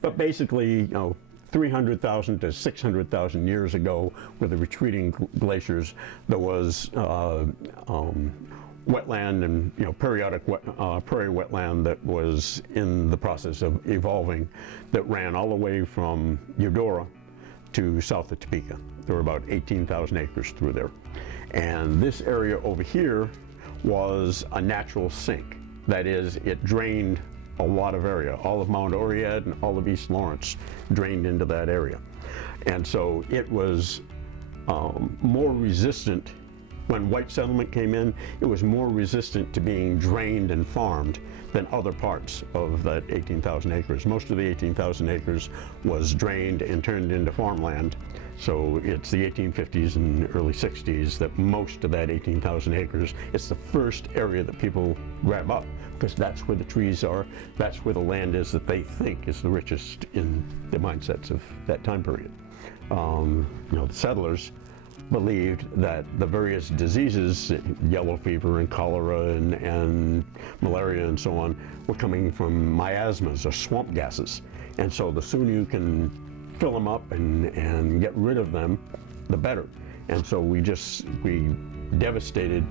But basically, 300,000 to 600,000 years ago, with the retreating glaciers, there was wetland and periodic prairie wetland that was in the process of evolving, that ran all the way from Eudora to south of Topeka. There were about 18,000 acres through there. And this area over here was a natural sink. That is, it drained a lot of area. All of Mount Oread and all of East Lawrence drained into that area. And so it was more resistant. When white settlement came in, it was more resistant to being drained and farmed than other parts of that 18,000 acres. Most of the 18,000 acres was drained and turned into farmland. So it's the 1850s and early 60s that most of that 18,000 acres, it's the first area that people grab up, because that's where the trees are, that's where the land is that they think is the richest in the mindsets of that time period. The settlers believed that the various diseases, yellow fever and cholera and malaria and so on, were coming from miasmas or swamp gases. And so the sooner you can fill them up and get rid of them, the better. And so we devastated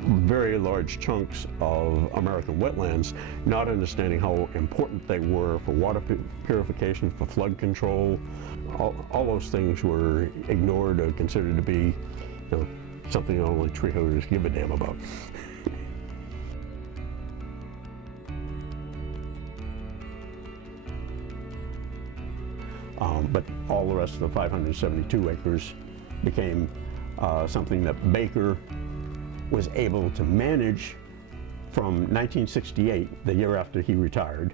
very large chunks of American wetlands, not understanding how important they were for water purification, for flood control. All those things were ignored or considered to be something only tree huggers give a damn about. But all the rest of the 572 acres became something that Baker was able to manage from 1968, the year after he retired,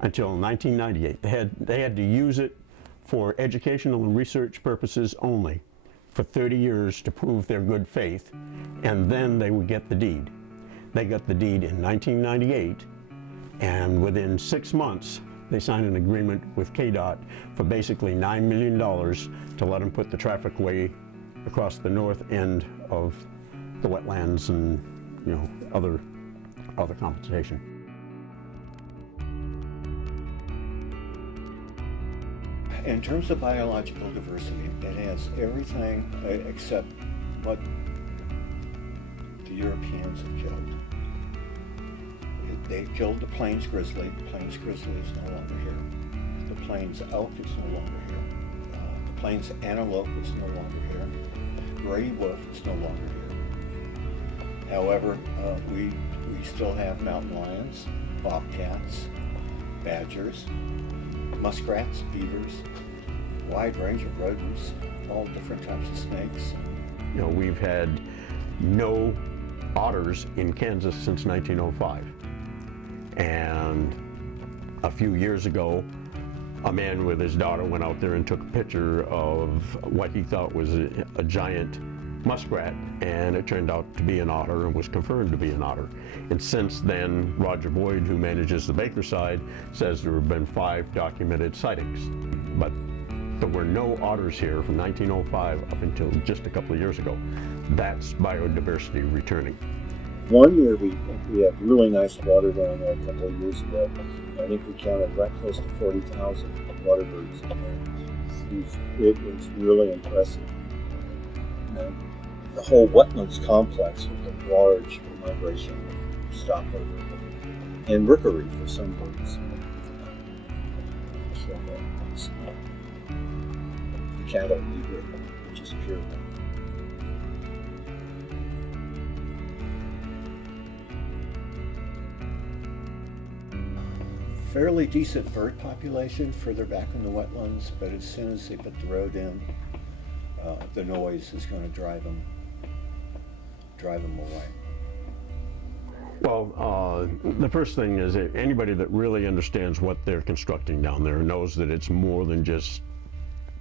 until 1998. They had to use it for educational and research purposes only for 30 years to prove their good faith, and then they would get the deed. They got the deed in 1998, and within 6 months, they signed an agreement with KDOT for basically $9 million to let them put the traffic way across the north end of the wetlands and other compensation. In terms of biological diversity, it has everything except what the Europeans have killed. They killed the Plains grizzly. The Plains grizzly is no longer here. The Plains elk is no longer here. The Plains antelope is no longer here. Gray wolf is no longer here. However, we still have mountain lions, bobcats, badgers, muskrats, beavers, wide range of rodents, all different types of snakes. We've had no otters in Kansas since 1905. And a few years ago, a man with his daughter went out there and took a picture of what he thought was a giant muskrat, and it turned out to be an otter and was confirmed to be an otter. And since then, Roger Boyd, who manages the Baker side, says there have been 5 documented sightings. But there were no otters here from 1905 up until just a couple of years ago. That's biodiversity returning. One year we had really nice water down there a couple of years ago. I think we counted right close to 40,000 water birds in there. It was really impressive. And the whole wetlands complex was a large migration stopover and rookery for some birds. The cattle eager, which is pure. Fairly decent bird population further back in the wetlands, but as soon as they put the road in, the noise is going to drive them away. Well, the first thing is that anybody that really understands what they're constructing down there knows that it's more than just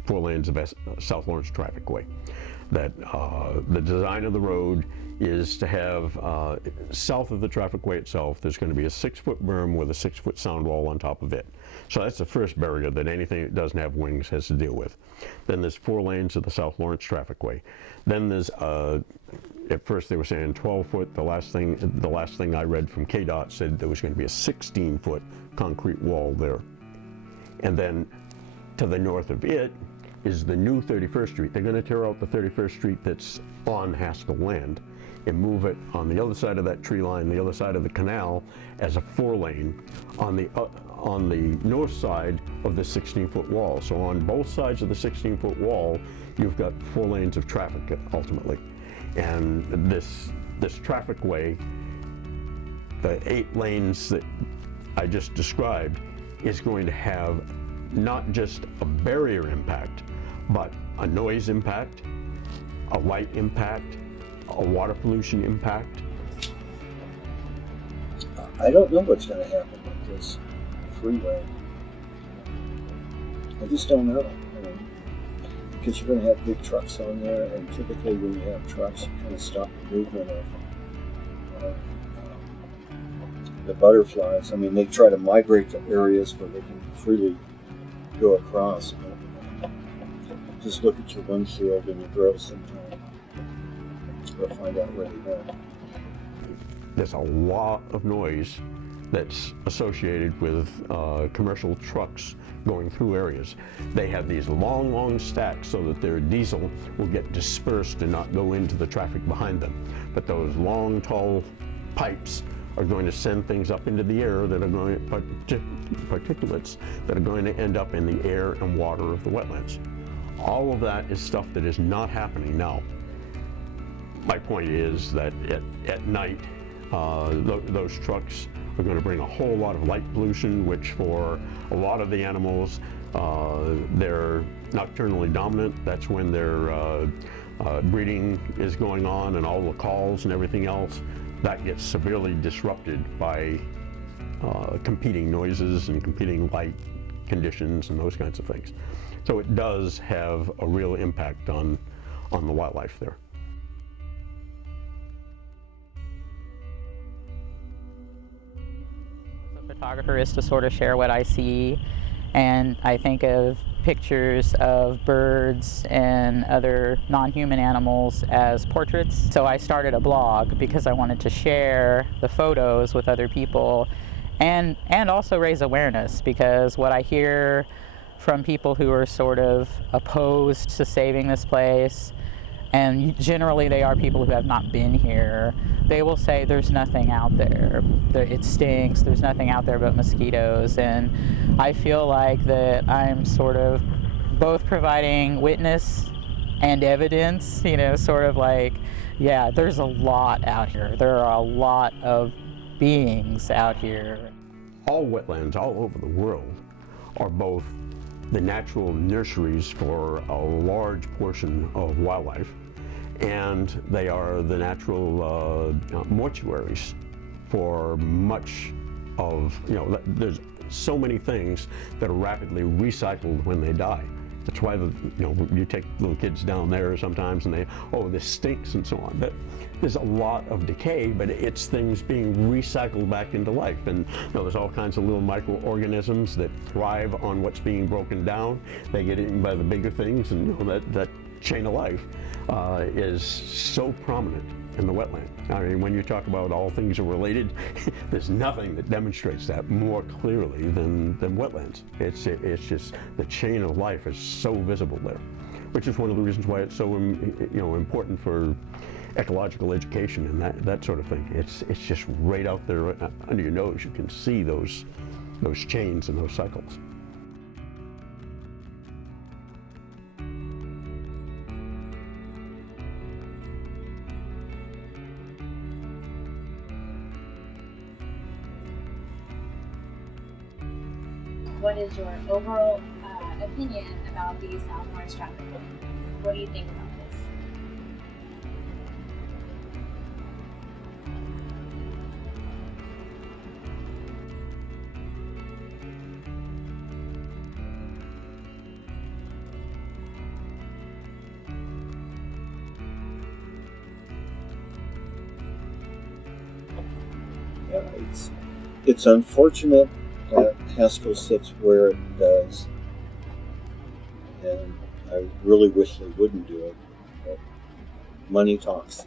4 lanes of South Lawrence Traffic Way. That the design of the road is to have, south of the traffic way itself, there's going to be a 6-foot berm with a 6-foot sound wall on top of it. So that's the first barrier that anything that doesn't have wings has to deal with. Then there's 4 lanes of the South Lawrence Traffic Way. Then there's, at first they were saying 12-foot. The last thing I read from KDOT said there was going to be a 16-foot concrete wall there. And then to the north of it is the new 31st Street. They're going to tear out the 31st Street that's on Haskell land and move it on the other side of that tree line, the other side of the canal, as a 4-lane on the north side of the 16-foot wall. So on both sides of the 16-foot wall, you've got 4 lanes of traffic ultimately. And this traffic way, the 8 lanes that I just described, is going to have not just a barrier impact, but a noise impact, a light impact, a water pollution impact. I don't know what's going to happen with this freeway. I just don't know. Because you're going to have big trucks on there, and typically when you have trucks, you kind of stop the movement of the butterflies. I mean, they try to migrate to areas where they can freely go across, but just look at your windshield and your grills sometime. We'll find out where they go. There's a lot of noise that's associated with commercial trucks going through areas. They have these long stacks so that their diesel will get dispersed and not go into the traffic behind them. But those long, tall pipes are going to send things up into the air that are going particulates that are going to end up in the air and water of the wetlands. All of that is stuff that is not happening now. My point is that at night, those trucks are going to bring a whole lot of light pollution, which for a lot of the animals, they're nocturnally dominant. That's when their breeding is going on, and all the calls and everything else. That gets severely disrupted by competing noises and competing light conditions and those kinds of things. So it does have a real impact on the wildlife there. As a photographer is to sort of share what I see, and I think of pictures of birds and other non-human animals as portraits. So I started a blog because I wanted to share the photos with other people and also raise awareness, because what I hear from people who are sort of opposed to saving this place, and generally they are people who have not been here, they will say there's nothing out there. It stinks, there's nothing out there but mosquitoes. And I feel like that I'm sort of both providing witness and evidence, you know, sort of like, yeah, there's a lot out here. There are a lot of beings out here. All wetlands all over the world are both the natural nurseries for a large portion of wildlife, and they are the natural mortuaries for much of, you know, there's so many things that are rapidly recycled when they die. That's why you take little kids down there sometimes and they, oh, this stinks and so on. There's a lot of decay, but it's things being recycled back into life. And there's all kinds of little microorganisms that thrive on what's being broken down. They get eaten by the bigger things, and that chain of life is so prominent in the wetland. I mean, when you talk about all things are related, there's nothing that demonstrates that more clearly than wetlands. It's just the chain of life is so visible there, which is one of the reasons why it's so important for ecological education and that sort of thing. It's just right out there under your nose. You can see those chains and those cycles. What is your overall opinion about the South Morris traffic lane? What do you think about this? Yeah, it's unfortunate that Haskell sits where it does, and I really wish they wouldn't do it, but money talks.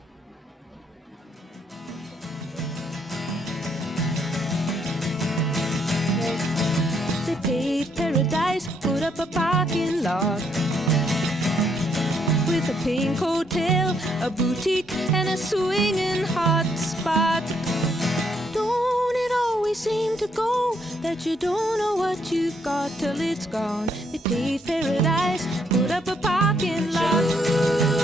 The They paved paradise, put up a parking lot with a pink hotel, a boutique, and a swinging hot spot. Don't it always seem to go that you don't know what you've got till it's gone? They paved paradise, put up a parking lot.